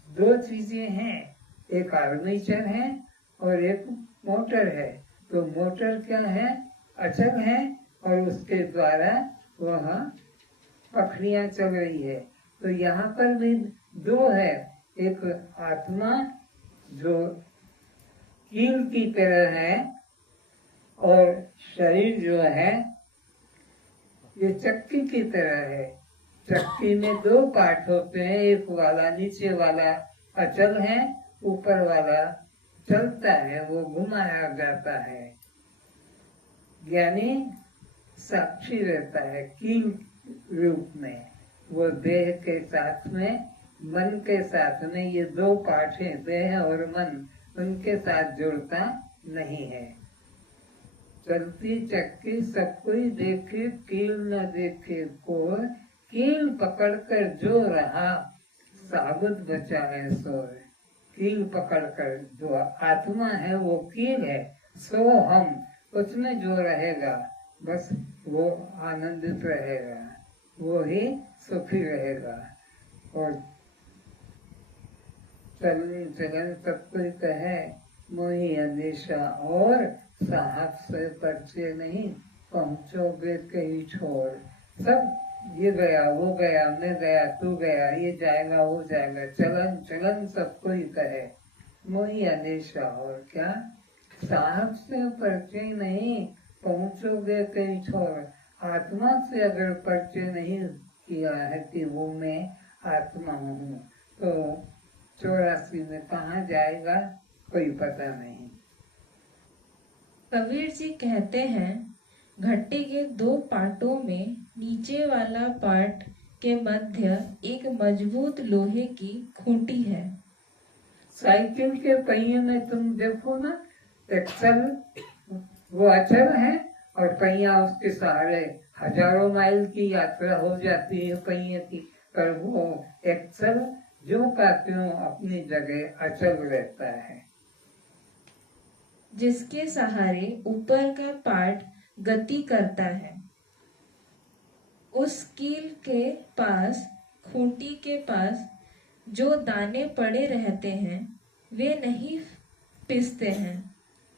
दो चीजें हैं, एक आर्मेचर है और एक मोटर है। तो मोटर क्या है? अचल है, और उसके द्वारा वह पखड़ियां चल रही है। तो यहाँ पर भी दो है, एक आत्मा जो कील की तरह है, और शरीर जो है ये चक्की की तरह है। चक्की में दो पार्ट होते हैं, एक वाला नीचे वाला अचल है, ऊपर वाला चलता है, वो घुमाया जाता है। ज्ञानी साक्षी रहता है कील रूप में, वो देह के साथ में, मन के साथ में, ये दो पार्ट हैं, देह और मन, उनके साथ जुड़ता नहीं है। चलती चक्की सब कोई देखे, कील न देखे कोई, कील पकड़कर जो रहा साबुत बचा है सोए। कील पकड़कर जो आत्मा है वो कील है, सो हम, उसमें जो रहेगा बस वो आनंदित रहेगा, वो ही सुखी रहेगा। और चलन चलन सब कोई कहे मोही अंदेशा, और साहब से परिचय नहीं, पहुंचोगे कहीं छोड़। सब ये गया वो गया, मैं गया तू गया, ये जाएगा वो जाएगा, चलन चलन सब कोई कहे मोही अंदेशा, और क्या साहब से परिचय नहीं, पहुंचोगे कहीं छोड़। आत्मा से अगर परिचय नहीं किया है कि वो मैं आत्मा हूँ, तो 84 में कहाँ जाएगा कोई पता नहीं। कबीर जी कहते हैं, घट्टी के दो पार्टों में नीचे वाला पार्ट के मध्य एक मजबूत लोहे की खूंटी है। साइकिल के पहिए में तुम देखो ना, एक्सल वो अचल है और पहिया उसके सहारे हजारों माइल की यात्रा हो जाती है पहिए की, पर वो एक्सल जो का त्यों अपनी जगह अचल रहता है। जिसके सहारे ऊपर का पार्ट गति करता है। उस कील के पास, खूंटी के पास जो दाने पड़े रहते हैं वे नहीं पिसते हैं।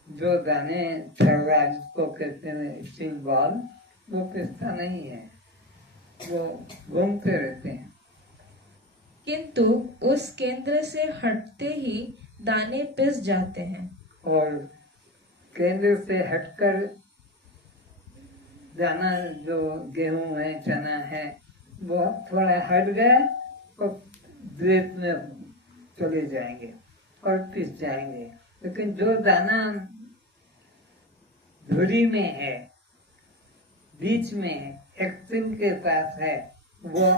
जो दाने छर्रा जिसको कहते हैं स्टील बॉल, वो पिसता नहीं है, वो घूमते रहते हैं। किंतु उस केंद्र से हटते ही दाने पिस जाते हैं। और केंद्र से हटकर दाना जो गेहूं है चना है वो थोड़ा हट गया और द्वैत में चले जाएंगे और पिस जाएंगे। लेकिन जो दाना धुरी में है, बीच में एक्सिल के पास है, वो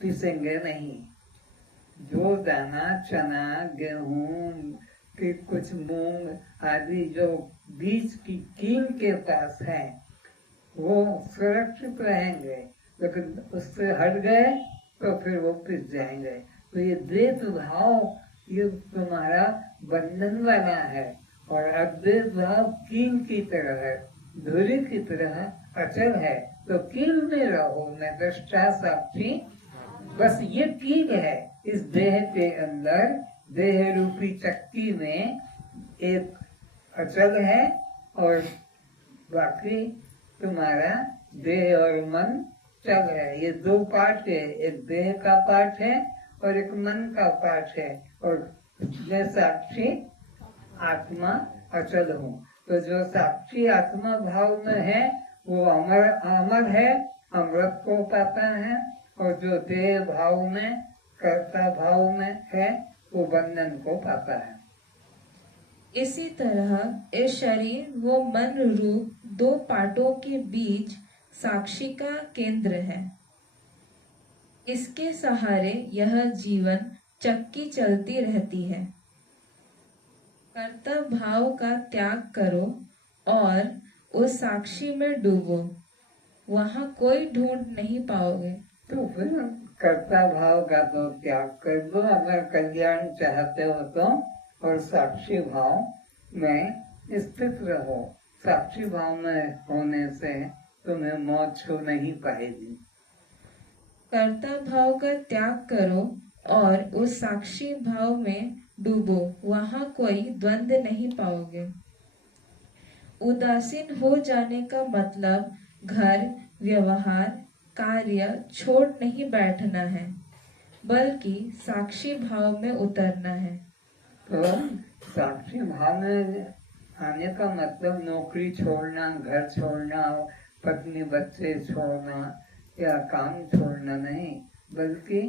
पिसेंगे नहीं। जो दाना चना गेहूं कि कुछ मूंग आदि जो बीज की कील के पास है वो सुरक्षित रहेंगे, लेकिन उससे हट गए तो फिर वो पिस जाएंगे। तो ये द्वैत भाव ये तुम्हारा बंधन वाला है, और अद्वैत भाव कील की तरह है, धुरी की तरह अचल है। तो कील में रहो, मैं दृष्टा साक्षी, बस ये कील है। इस देह के अंदर देह रूपी चक्की में एक अचल है और बाकी तुम्हारा देह और मन चल है। ये दो पार्ट है, एक देह का पार्ट है और एक मन का पार्ट है, और मैं साक्षी आत्मा अचल हूँ। तो जो साक्षी आत्मा भाव में है वो अमर अमर है, अमृत को पाता है, और जो देह भाव में कर्ता भाव में है वो बंधन को पाता है। इसी तरह इस शरीर व मन रूप दो पार्टों के बीच साक्षी का केंद्र है। इसके सहारे यह जीवन चक्की चलती रहती है। कर्ता भाव का त्याग करो और उस साक्षी में डूबो, वहां कोई ढूंढ नहीं पाओगे। तो फिर कर्ता भाव का तो त्याग कर दो अगर कल्याण चाहते हो तो, और साक्षी भाव में स्थित रहो। साक्षी भाव में होने से तुम्हें मौत छू नहीं पाएगी। कर्ता भाव का त्याग करो और उस साक्षी भाव में डूबो, वहां कोई द्वंद्व नहीं पाओगे। उदासीन हो जाने का मतलब घर, व्यवहार, कार्य छोड़ नहीं बैठना है, बल्कि साक्षी भाव में उतरना है। तो साक्षी भाव में आने का मतलब नौकरी छोड़ना, घर छोड़ना, पत्नी बच्चे छोड़ना, या काम छोड़ना नहीं, बल्कि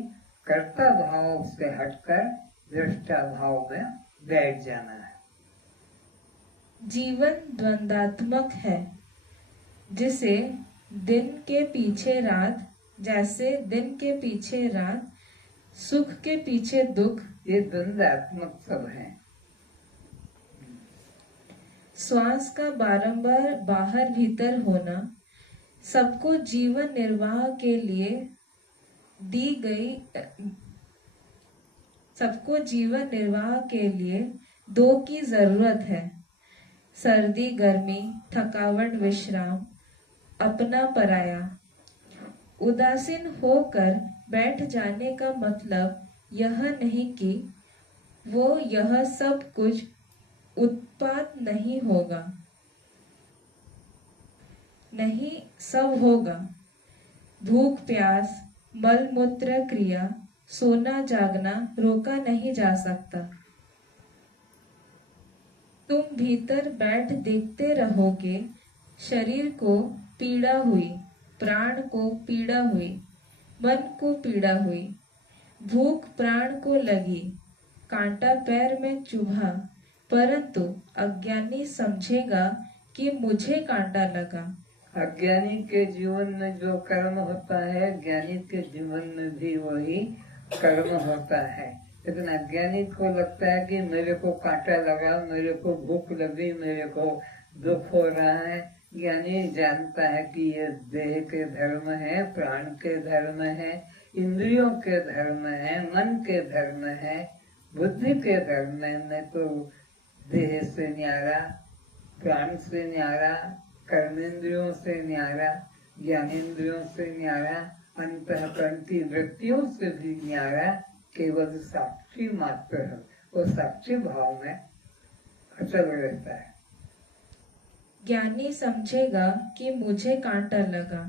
कर्ता भाव से हटकर दृष्टा भाव में बैठ जाना है। जीवन द्वंदात्मक है, जिसे दिन के पीछे रात, जैसे दिन के पीछे रात, सुख के पीछे दुख, ये द्वंदात्मक सब है। श्वास का बारंबार बाहर भीतर होना, सबको जीवन निर्वाह के लिए दी गई, सबको जीवन निर्वाह के लिए दो की जरूरत है, सर्दी गर्मी, थकावट विश्राम, अपना पराया। उदासीन होकर बैठ जाने का मतलब यह नहीं कि वो यह सब कुछ उत्पात नहीं होगा, नहीं सब होगा। भूख प्यास, मल मूत्र क्रिया, सोना जागना रोका नहीं जा सकता। तुम भीतर बैठ देखते रहोगे, शरीर को पीड़ा हुई, प्राण को पीड़ा हुई, मन को पीड़ा हुई, भूख प्राण को लगी, कांटा पैर में चुभा, परंतु अज्ञानी समझेगा कि मुझे कांटा लगा। अज्ञानी के जीवन में जो कर्म होता है, ज्ञानी के जीवन में भी वही कर्म होता है। लेकिन अज्ञानी को लगता है कि मेरे को कांटा लगा, मेरे को भूख लगी, मेरे को दुख हो रहा है। ज्ञानी जानता है कि ये देह के धर्म है, प्राण के धर्म है, इंद्रियों के धर्म है, मन के धर्म है, बुद्धि के धर्म है। मैं तो देह से न्यारा, प्राण से न्यारा, कर्मेंद्रियों से न्यारा, ज्ञानेंद्रियों से न्यारा, अंतःकरण की वृत्तियों से भी न्यारा, केवल साक्षी मात्र है। वो साक्षी भाव में अचल रहता है। ज्ञानी समझेगा कि मुझे कांटा लगा,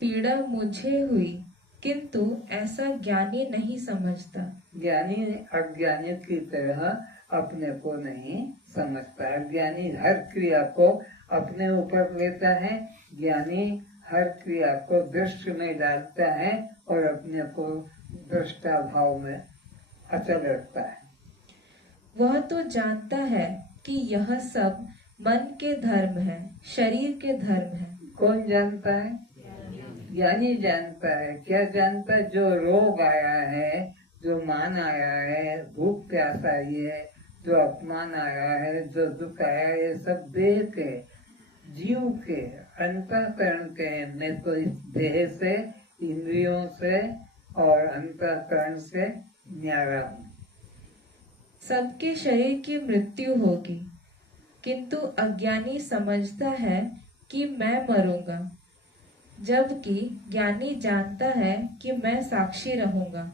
पीड़ा मुझे हुई, किंतु ऐसा ज्ञानी नहीं समझता। ज्ञानी अज्ञानी की तरह अपने को नहीं समझता। ज्ञानी हर क्रिया को अपने ऊपर लेता है, ज्ञानी हर क्रिया को दृष्टि में डालता है और अपने को दृष्टा भाव में अचल रखता है। वह तो जानता है कि यह सब मन के धर्म है, शरीर के धर्म है। कौन जानता है? ज्ञानी जानता है। क्या जानता है? जो रोग आया है, जो मान आया है, भूख प्यास आई है, जो अपमान आया है, जो दुख आया है, ये सब देह के, जीव के, अंतःकरण के। मैं तो इस देह से, इंद्रियों से और अंतःकरण से न्यारा हूँ। सबके शरीर की मृत्यु होगी, किंतु अज्ञानी समझता है कि मैं मरूंगा, जबकि ज्ञानी जानता है कि मैं साक्षी रहूंगा।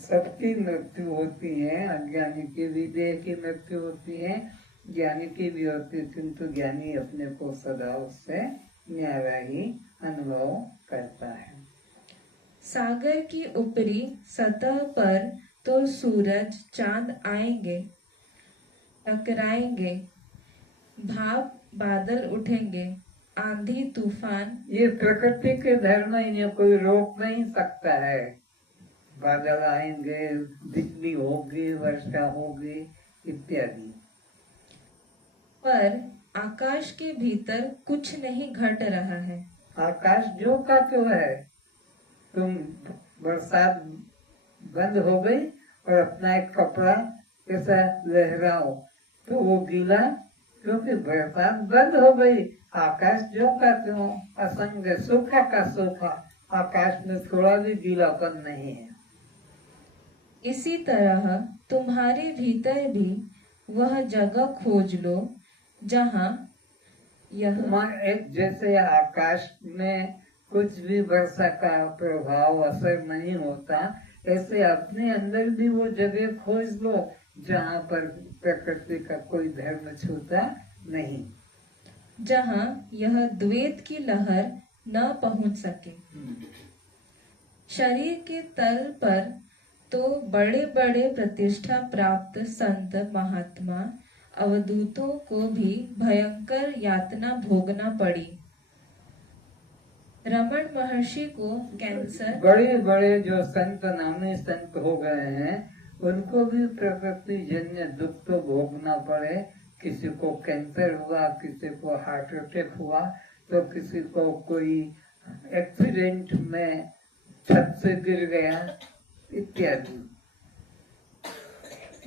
सबकी मृत्यु होती है, अज्ञानी की भी देह की मृत्यु होती है, ज्ञानी की भी होती है, किंतु ज्ञानी अपने को सदा उससे न्यारा ही अनुभव करता है। सागर की ऊपरी सतह पर तो सूरज चांद आएंगे, टकराएंगे, भाप बादल उठेंगे, आंधी तूफान। ये प्रकृति के धर्म, इन्हें कोई रोक नहीं सकता है। बादल आएंगे, बिजली होगी, वर्षा होगी इत्यादि। पर आकाश के भीतर कुछ नहीं घट रहा है। आकाश जो का तो है। तुम बरसात बंद हो गई और अपना एक कपड़ा ऐसा लहराओ तो वो गीला, क्योंकि बरसात बंद हो गई। आकाश जो का त्यों असंग, सूखा का सूखा। आकाश में थोड़ा भी गीलापन नहीं है। इसी तरह तुम्हारे भीतर भी वह जगह खोज लो जहाँ यह एक जैसे आकाश में कुछ भी वर्षा का प्रभाव असर नहीं होता, ऐसे अपने अंदर भी वो जगह खोज लो जहाँ पर प्रकृति का कोई धर्म छूता नहीं, जहाँ यह द्वैत की लहर न पहुँच सके। शरीर के तल पर तो बड़े बड़े प्रतिष्ठा प्राप्त संत महात्मा अवधूतों को भी भयंकर यातना भोगना पड़ी। रमन महर्षि को कैंसर, बड़े बड़े जो संत नामी संत हो गए हैं उनको भी प्रकृति जन्य दुख तो भोगना पड़े। किसी को कैंसर हुआ, किसी को हार्ट अटैक हुआ, तो किसी को कोई एक्सीडेंट में छत से गिर गया इत्यादि।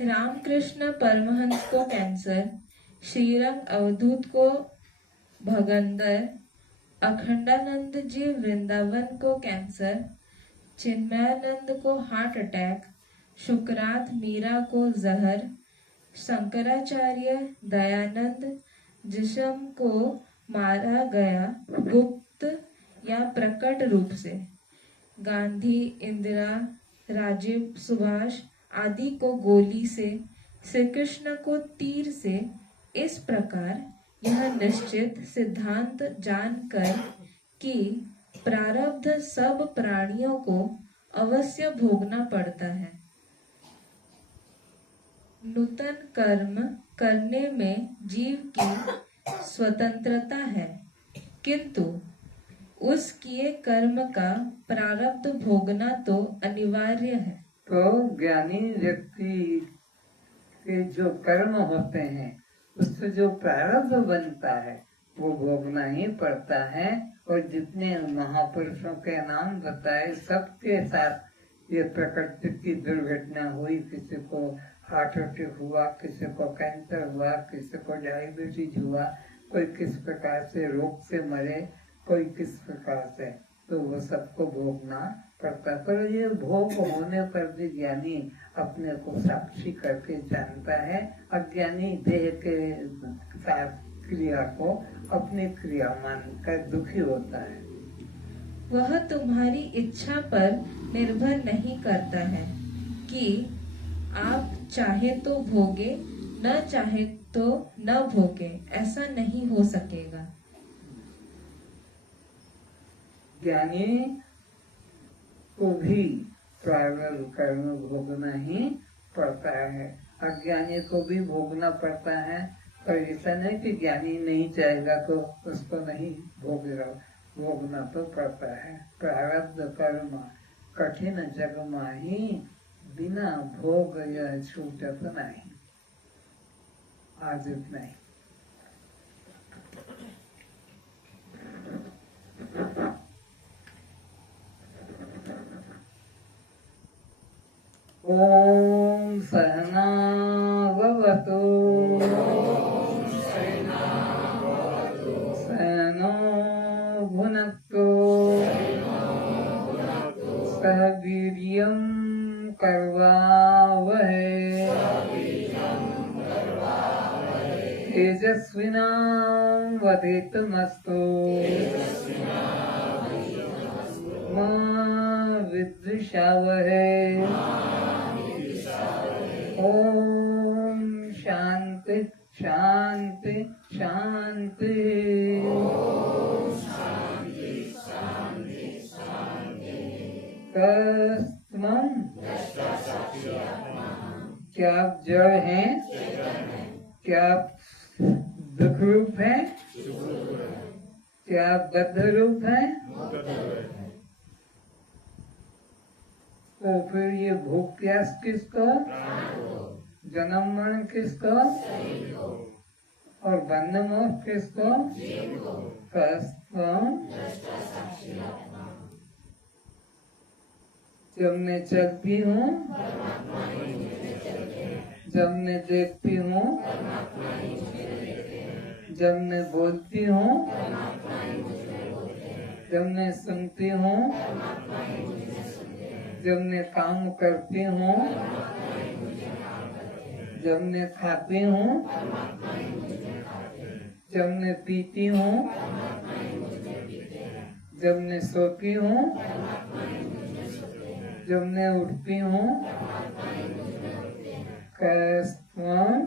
रामकृष्ण परमहंस को कैंसर, श्रीरंग अवधूत को भगंदर, अखंडानंद जी वृंदावन को कैंसर, चिन्मयानंद को हार्ट अटैक, शुक्रात मीरा को जहर, शंकराचार्य दयानंद जिस्म को मारा गया गुप्त या प्रकट रूप से, गांधी, इंदिरा, राजीव, सुभाष आदि को गोली से, श्री कृष्ण को तीर से। इस प्रकार यह निश्चित सिद्धांत जानकर कि प्रारब्ध सब प्राणियों को अवश्य भोगना पड़ता है, नूतन कर्म करने में जीव की स्वतंत्रता है, किंतु उस किए कर्म का प्रारब्ध भोगना तो अनिवार्य है। तो ज्ञानी व्यक्ति के जो कर्म होते हैं उससे जो प्रारब्ध बनता है वो भोगना ही पड़ता है। और जितने महापुरुषों के नाम बताए सबके साथ ये प्रकृति की दुर्घटना हुई, किसी को हार्ट अटैक हुआ, किसी को कैंसर हुआ, किसी को डायबिटीज हुआ, कोई किस प्रकार से रोग से मरे, कोई किस प्रकार से, तो वो सबको भोगना पड़ता। पर ये भोग होने पर भी ज्ञानी अपने को साक्षी करके जानता है, अज्ञानी देह के साथ क्रिया को अपनी क्रिया मानकर दुखी होता है। वह तुम्हारी इच्छा पर निर्भर नहीं करता है कि आप चाहे तो भोगे, न चाहे तो न भोगे, ऐसा नहीं हो सकेगा। ज्ञानी को भी प्रारब्ध कर्म भोगना ही पड़ता है, अज्ञानी को भी भोगना पड़ता है। पर ऐसा नहीं कि ज्ञानी नहीं चाहेगा तो उसको नहीं भोगेगा, भोगना तो पड़ता है। प्रारब्ध कर्म कठिन जग माही, बिना भोग यह छूटत नहीं। आज इतना ही। ओम सहना भवतु, सहनो भुनक्तु, सह वीर्यं कर्वावहै, तेजस्विनावधीतमस्तु मा विद्विषावहै। ओम शांति शांति शांति। कस्त्वं, क्या आप जड़ हैं? क्या आप दुख रूप है? क्या आप बद्ध रूप है? तो फिर ये भूख प्यास किसको, जन्म मरण किसको, और बंध मोक्ष किसको? जब मैं चलती हूँ, जब मैं देखती हूँ, जब मैं बोलती हूँ, जब मैं सुनती हूँ, जब मैं काम करती हूँ, जब मैं खाती हूँ, जब मैं पीती हूँ, जब मैं सोती हूँ, जब मैं उठती हूँ, कस्त्वं।